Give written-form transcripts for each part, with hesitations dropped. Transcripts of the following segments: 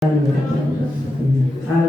Al-Fatihah.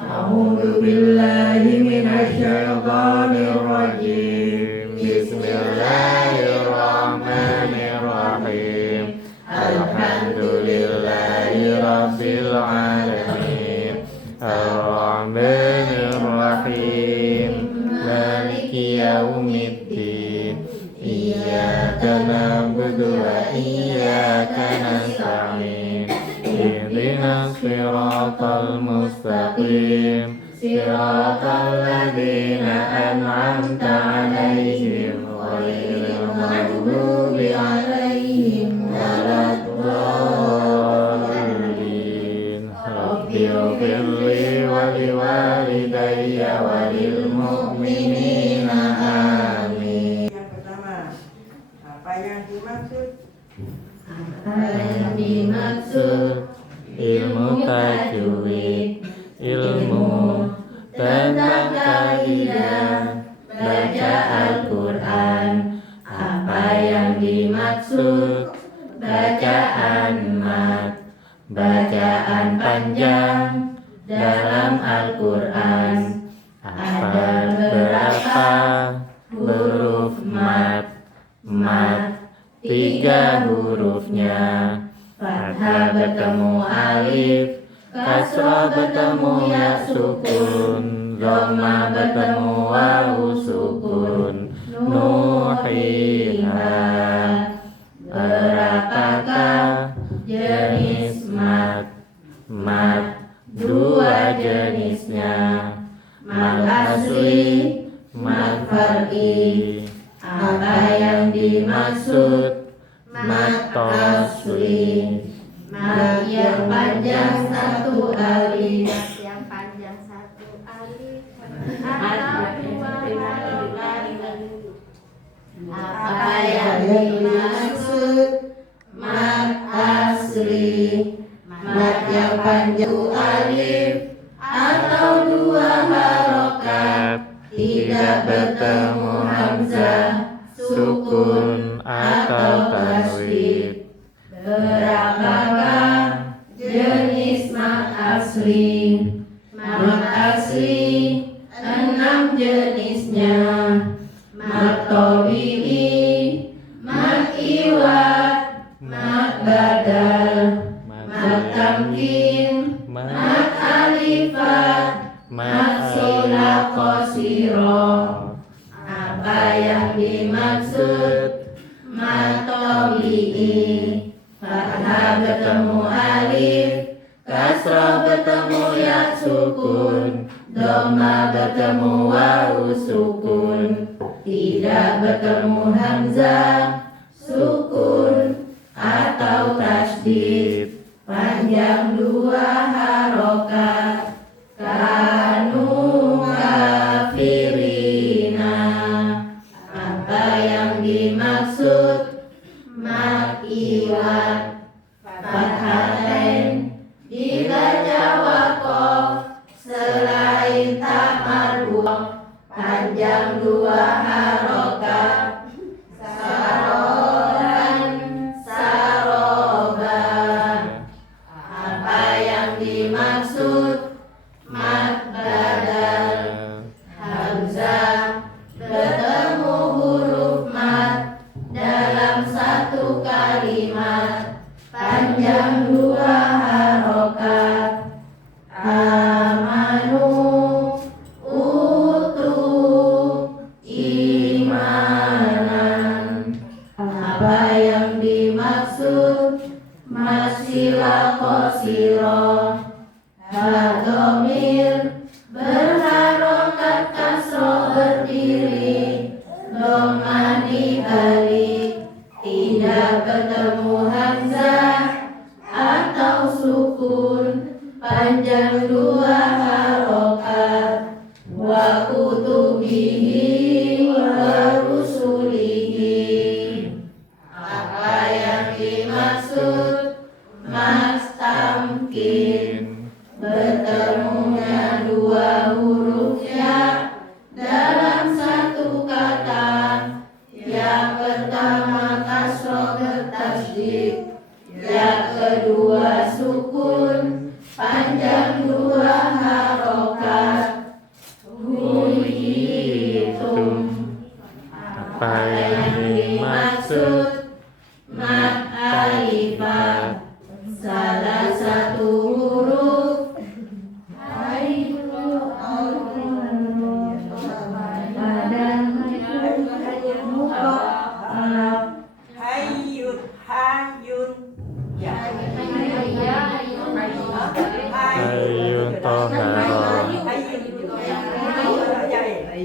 A'udzu billahi minasyaitonir rajim. Bismillahirrahmanirrahim. Alhamdulillahi rabbil alamin. Ar-rahmanir rahim. Maliki yaumiddin. Iyyaka na'budu wa iyyaka nasta'in. Ihdinas siratal mustaqim. Siratal ladzina an'amta 'alaihim ghairil maghdubi 'alaihim waladdallin. Rabbighfirli wa liwalidayya wa lil mu'minina amin. Yang pertama, apa yang dimaksud? Ilmu tajwid, ilmu tentang kaidah baca Al-Quran. Apa yang dimaksud? Bacaan mat, bacaan panjang dalam Al-Quran. Ada berapa huruf mat? Mat 3 hurufnya. Fathah bertemu alif, kasrah bertemu ya sukun, dhamma bertemu wawu sukun. Nuhiha. Berapakah jenis mat? Mat 2 jenisnya, mat asli, mat far'i. Apa yang dimaksud? Mat asli, mat yang panjang 1 alif, yang panjang 1 alif atau 2 harokat. Apa yang dimaksud? Mat asli, mat yang panjang 1 alif atau 2 harokat, tidak bertemu hamzah, sukun atau tasydid. Berapakah jenis mat asli? Mat asli 6 jenisnya, mat tabi'i, mat iwad, mat badal, mat tamkin, mat alifat, mat sila qasirah. Apa yang dimaksud? Mat tabi'i, fathah bertemu alif, kasrah bertemu ya sukun, dhamma bertemu wawu sukun, tidak bertemu hamzah, sukun atau tasydid, panjang 2 harokat. Kanu kafirina. Apa yang dimaksud? Mat iwad, fathatain, dibaca waqaf selain tak marbuq, panjang 2 harokat. Saroban, saroban. Apa yang dimaksud? Mat badal, hamzah bertemu huruf mat dalam 1 kalimat, panjang 2 harokat. Amanu, utu, imanan. Apa yang dimaksud? Masila qasirah, hadamir berharokat kasroh berdiri, dhamma dibalik, tidak bertemu hamzah atau sukun, panjang 2 harokat. Wa kutubihi wa rusulihi. Apa yang dimaksud? Mas tamkin, bertemunya 2 hurufnya dalam 1 kata. Yang pertama kasroh bertasydid, yang kedua suku toharo.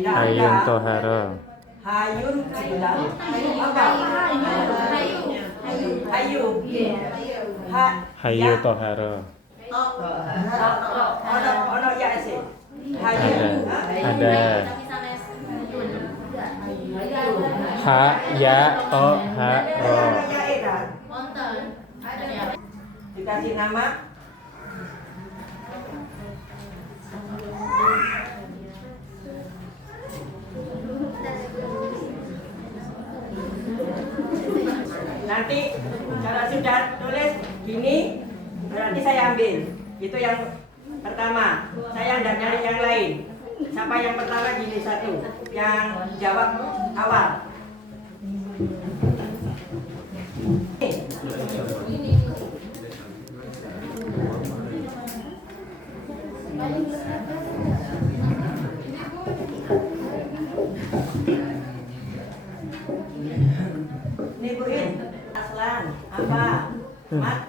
Hayun toharo. Hayun sebelah. Apa? Hayu. Hayu toharo. Ono ya sih. Hayu. Ada. Ha ya toharo. Dikasih nama. Nanti kalau sudah tulis gini, berarti saya ambil. Itu yang pertama. Saya tidak nyari yang lain. Siapa yang pertama gini satu, yang jawab awal. Nih Bu In, Aslan, apa? Mat?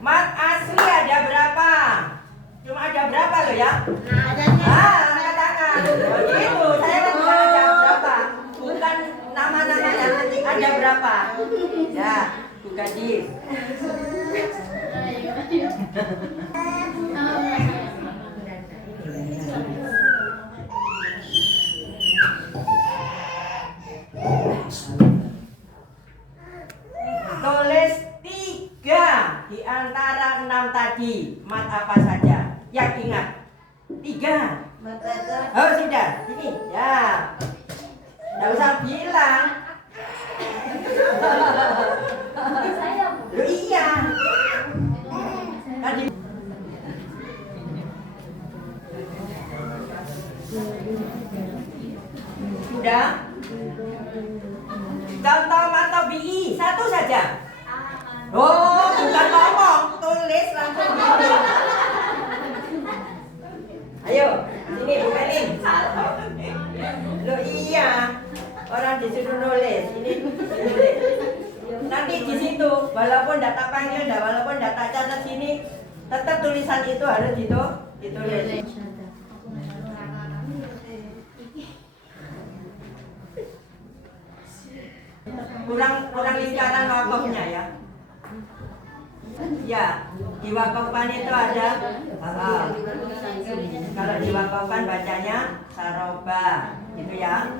Mat asli ada berapa? Cuma ada berapa loh ya? Angkat tangan. Begitu, saya kan bilang ada berapa? Bukan nama-namanya, ada berapa? Ya, bukan dis. Tulis 3 di antara 6 tadi. Mat apa saja? Yang ingat 3. Oh sudah, ini ya. Tidak usah bilang. Loh, iya. Tadi. Sudah. Contoh atau BI satu saja. Oh, bukan ngomong, tulis langsung gini. Ayo, sini Bu Melin. Loh iya, orang disuruh nulis, ini nulis. Nanti di situ, walaupun data panggil, walaupun data catat sini, tetap tulisan itu harus ditulis. Kurang lingkaran wakafnya ya. Ya, di wakafkan itu ada kalau di wakafkan bacanya saroba gitu ya.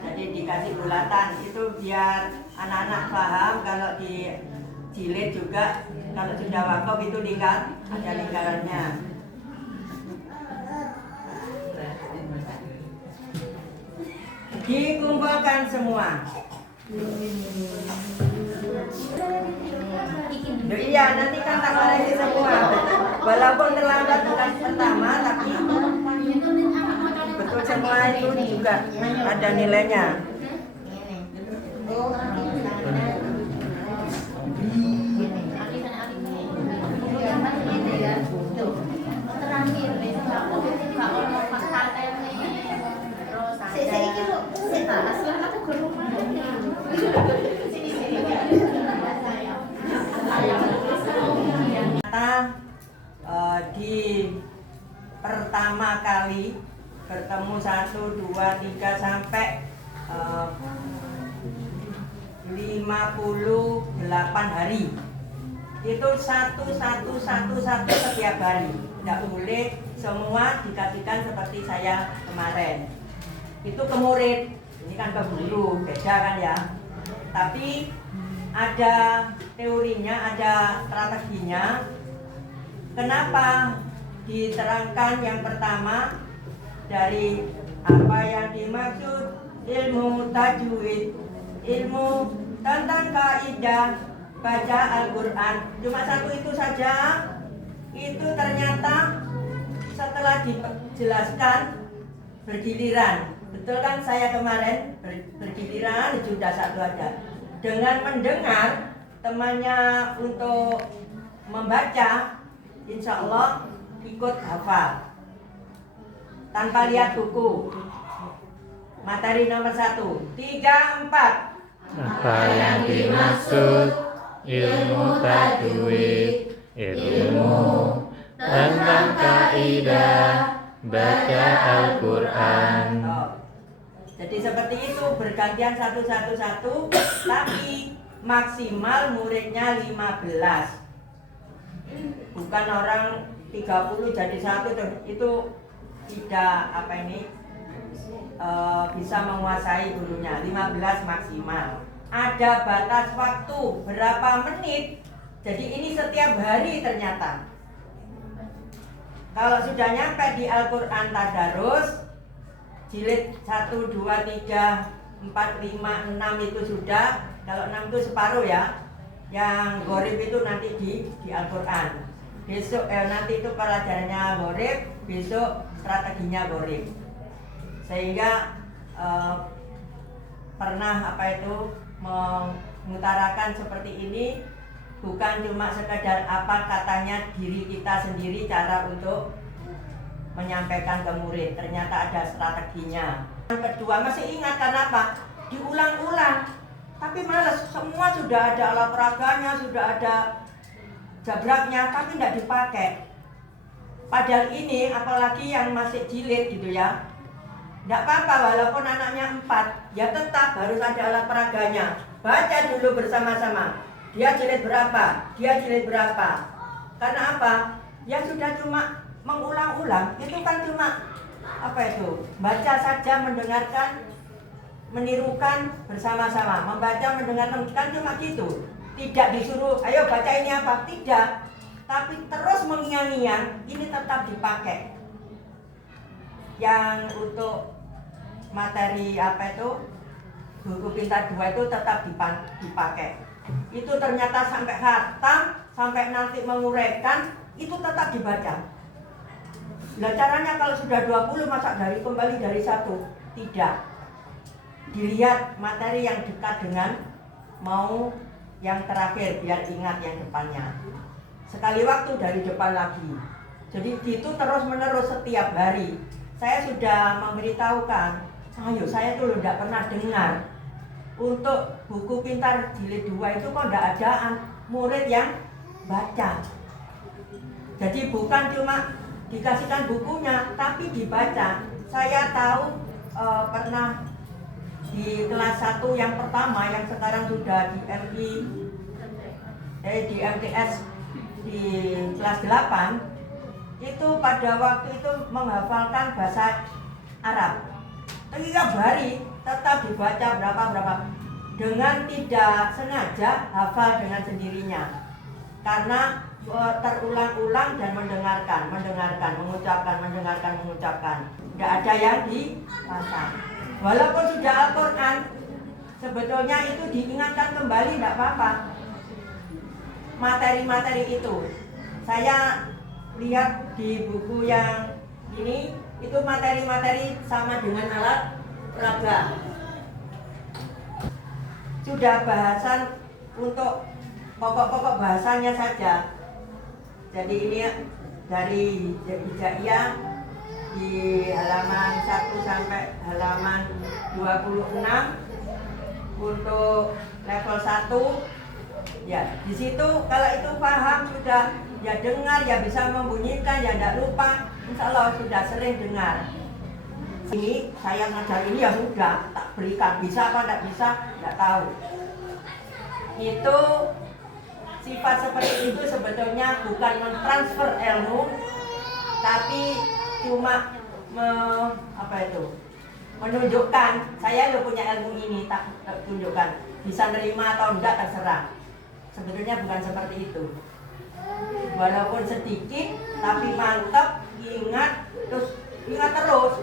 Jadi dikasih bulatan itu biar anak-anak paham. Kalau di jilid juga kalau sudah wakaf itu ada lingkarannya. Dikumpulkan semua. Iya, nanti kan tak koreksi semua. Walaupun terlambat bukan pertama, tapi betul semua itu juga ada nilainya. Di pertama kali bertemu 1, 2, 3 sampai 58 hari. Itu satu setiap hari. Tidak boleh semua dikasihkan seperti saya kemarin. Itu ke murid, ini kan ke guru, beda kan ya. Tapi ada teorinya, ada strateginya. Kenapa diterangkan yang pertama dari apa yang dimaksud ilmu tajwid, ilmu tentang kaidah baca Al-Quran. Cuma satu itu saja. Itu ternyata setelah dijelaskan bergiliran. Betul kan saya kemarin bergiliran sudah satu aja. Dengan mendengar temannya untuk membaca, insya Allah ikut hafal tanpa lihat buku. Materi nomor 1, 3, 4. Apa yang dimaksud ilmu tajwid, ilmu tentang kaidah baca Al-Quran. Jadi seperti itu, bergantian satu, tapi maksimal muridnya 15. Bukan orang 30 jadi satu, itu tidak bisa menguasai gurunya. 15 maksimal. Ada batas waktu berapa menit. Jadi ini setiap hari ternyata. Kalau sudah nyampe di Al-Quran Tadarus jilid 1, 2, 3, 4, 5, 6 itu sudah. Kalau 6 itu separuh ya. Yang Gorib itu nanti di Al-Quran. Besok nanti itu pelajarannya Gorib, besok strateginya Gorib. Sehingga pernah mengutarakan seperti ini, bukan cuma sekedar apa katanya diri kita sendiri cara untuk menyampaikan ke murid, ternyata ada strateginya. Yang kedua, masih ingat karena apa? Diulang-ulang. Tapi males, semua sudah ada alat peraganya, sudah ada jabraknya, tapi tidak dipakai. Padahal ini, apalagi yang masih jilid gitu ya, tidak apa-apa walaupun anaknya 4, ya tetap harus ada alat peraganya. Baca dulu bersama-sama. Dia jilid berapa? Dia jilid berapa? Karena apa? Ya sudah cuma mengulang-ulang, itu kan cuma baca saja, mendengarkan, menirukan bersama-sama, membaca, mendengarkan, kan cuma gitu. Tidak disuruh, ayo baca ini apa, tidak. Tapi terus mengiang-iang, ini tetap dipakai. Yang untuk materi buku pintar 2 itu tetap dipakai. Itu ternyata sampai khatam, sampai nanti menguraikan, itu tetap dibaca. Nah caranya kalau sudah 20 masa kembali dari 1? Tidak. Dilihat materi yang dekat dengan mau yang terakhir biar ingat yang depannya. Sekali waktu dari depan lagi. Jadi itu terus menerus setiap hari. Saya sudah memberitahukan, ayo saya tuh tidak pernah dengar untuk buku pintar jilid 2 itu kok tidak ada murid yang baca. Jadi bukan cuma dikasihkan bukunya, tapi dibaca. Saya tahu pernah di kelas 1 yang pertama, yang sekarang sudah di MTS di kelas 8, itu pada waktu itu menghafalkan bahasa Arab. Tiap hari tetap dibaca berapa dengan tidak sengaja hafal dengan sendirinya, karena terulang-ulang dan mendengarkan, mengucapkan. Tidak ada yang dihafal. Walaupun sudah Al-Quran, sebetulnya itu diingatkan kembali, tidak apa-apa. Materi-materi itu saya lihat di buku yang ini, itu materi-materi sama dengan alat peraga. Sudah bahasan untuk pokok-pokok bahasanya saja. Jadi ini dari Hijaiyah di halaman 1 sampai halaman 26 untuk level 1. Ya, di situ kalau itu paham sudah, ya dengar, ya bisa membunyikan, ya tidak lupa. Insya Allah sudah sering dengar. Ini saya ngajar ini ya sudah tak berikan, bisa apa tidak bisa tidak tahu. Itu sifat seperti itu sebetulnya bukan mentransfer ilmu, tapi cuma menunjukkan saya lo punya ilmu ini, tak tunjukkan, bisa nerima atau enggak terserah. Sebetulnya bukan seperti itu. Walaupun sedikit tapi mantap, ingat terus.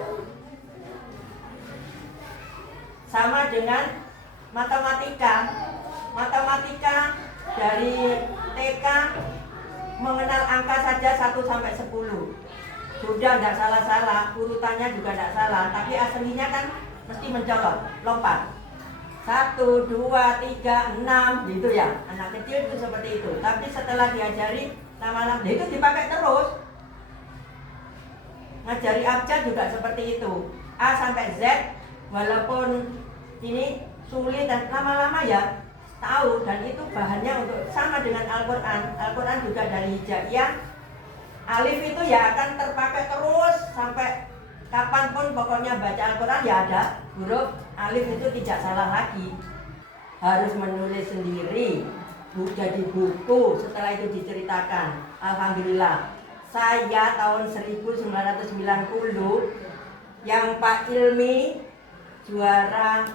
Sama dengan matematika dari TK mengenal angka saja 1 sampai 10. Sudah tidak salah-salah, urutannya juga tidak salah, tapi aslinya kan mesti mencolok, lompat. 1, 2, 3, 6 gitu ya. Anak kecil itu seperti itu. Tapi setelah diajari lama-lama, itu dipakai terus. Ngajari abjad juga seperti itu. A sampai Z, walaupun ini sulit dan lama-lama ya tahu, dan itu bahannya untuk sama dengan Al-Quran. Al-Quran juga dari hijaiyah. Alif itu ya akan terpakai terus sampai kapanpun, pokoknya baca Al-Quran ya ada huruf alif, itu tidak salah lagi. Harus menulis sendiri, jadi buku, setelah itu diceritakan. Alhamdulillah, saya tahun 1990 yang Pak Ilmi juara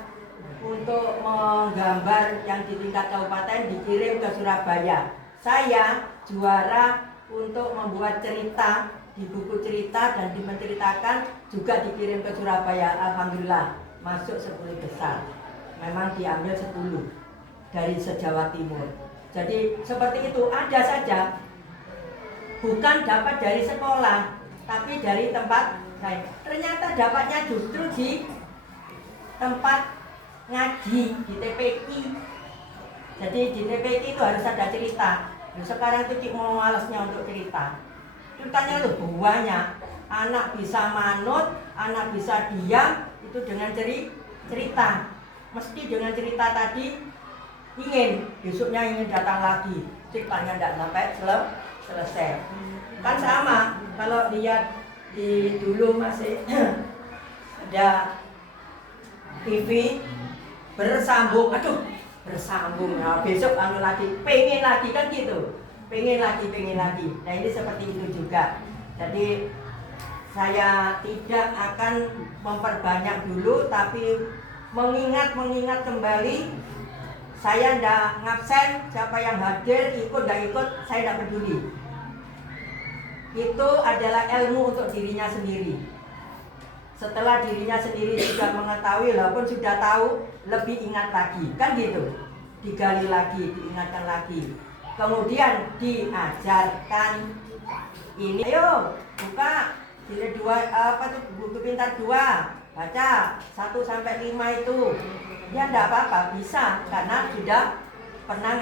untuk menggambar yang di tingkat kabupaten dikirim ke Surabaya. Saya juara untuk membuat cerita di buku cerita dan menceritakan juga dikirim ke Surabaya. Alhamdulillah masuk 10 besar. Memang diambil 10 dari se-Jawa Timur. Jadi seperti itu, ada saja. Bukan dapat dari sekolah, tapi dari tempat lain. Ternyata dapatnya justru di tempat ngaji, di TPQ. Jadi di TPQ itu harus ada cerita. Nah, sekarang itu mau malasnya untuk cerita. Ceritanya tuh banyak. Anak bisa manut, anak bisa diam, itu dengan cerita. Mesti dengan cerita tadi besoknya ingin datang lagi. Ceritanya tidak sampai selesai. Kan sama kalau lihat di dulu masih ada TV bersambung, ya, besok lagi, pengen lagi kan gitu, pengen lagi. Nah ini seperti itu juga. Jadi saya tidak akan memperbanyak dulu, tapi mengingat kembali. Saya tidak ngabsen, siapa yang hadir, ikut tidak ikut, saya tidak peduli. Itu adalah ilmu untuk dirinya sendiri. Setelah dirinya sendiri sudah mengetahui, walaupun sudah tahu, lebih ingat lagi, kan gitu. Digali lagi, diingatkan lagi. Kemudian diajarkan ini, ayo buka jilid 2, buku pintar 2, baca 1-5 itu. Ya enggak apa-apa, bisa, karena sudah pernah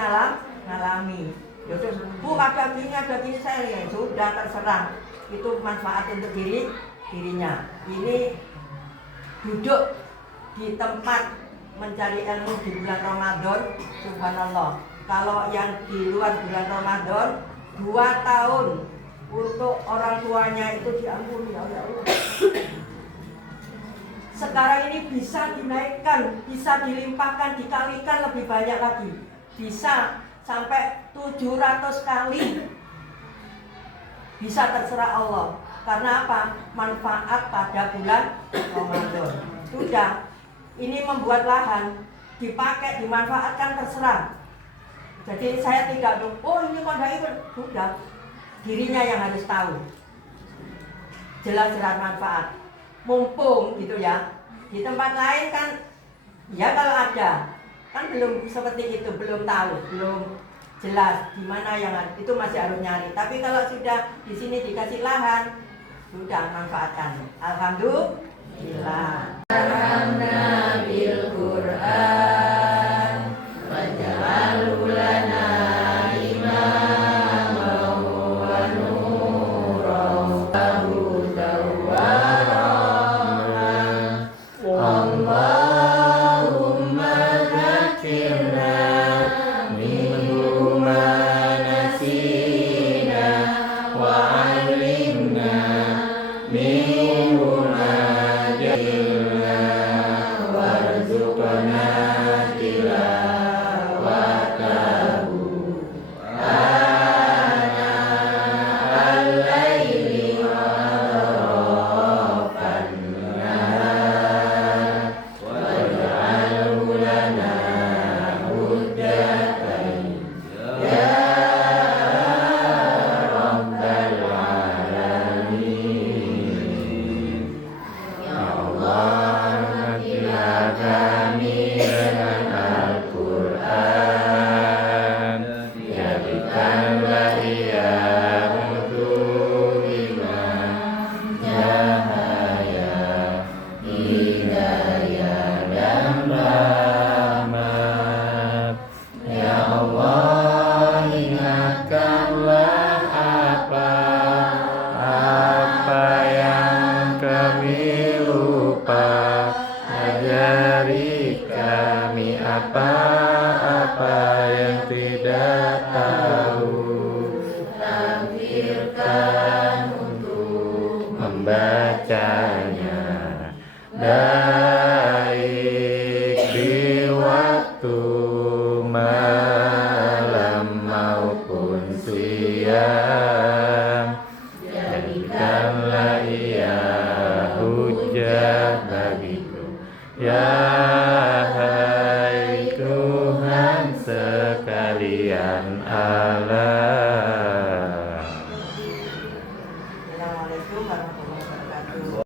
ngalami. Ya terus, Bu ada gini saya lihat, sudah terserah. Itu manfaat untuk dirinya. Ini duduk di tempat mencari ilmu di bulan Ramadan, subhanallah. Kalau yang di luar bulan Ramadan 2 tahun untuk orang tuanya itu diampuni oleh Allah. Sekarang ini bisa dinaikkan, bisa dilimpahkan, dikalikan lebih banyak lagi. Bisa sampai 700 kali. Bisa, terserah Allah. Karena apa? Manfaat pada bulan Ramadan. Sudah, ini membuat lahan, dipakai, dimanfaatkan, terserah. Jadi saya tidak ini kok tidak ikut. Sudah, dirinya yang harus tahu. Jelas-jelas manfaat. Mumpung gitu ya. Di tempat lain kan, ya kalau ada, kan belum seperti itu, belum tahu, belum jelas di mana yang ada. Itu masih harus nyari. Tapi kalau sudah di sini dikasih lahan, sudah manfaatkan. Alhamdulillah. Alhamdulillah bil Qur'an waj'alhu lana imaman wa nuran wa hudan wa rahmah. Allahumma dzakirna minhu ma nasina wa 'allimna minhu ma jahilna warzuqna tilawatahu ana al-laili wa atrafan nahar waj'alhu lana hujjatan ya rabbal alamin. Ya Allah, rahmatilah kami dengan Al-Quran. Jadikanlah ia untuk iman, cahaya, hidayah dan rahmat. Ya Allah, ingatkanlah apa yang kami lupa. Ajari kami apa siapa yang tidak tahu, takdirkan untuk membacanya, baik di waktu malam maupun siang. Jadikanlah ia hujah bagiku, ya hai Tuhan sekalian Allah. Assalamualaikum warahmatullahi wabarakatuh.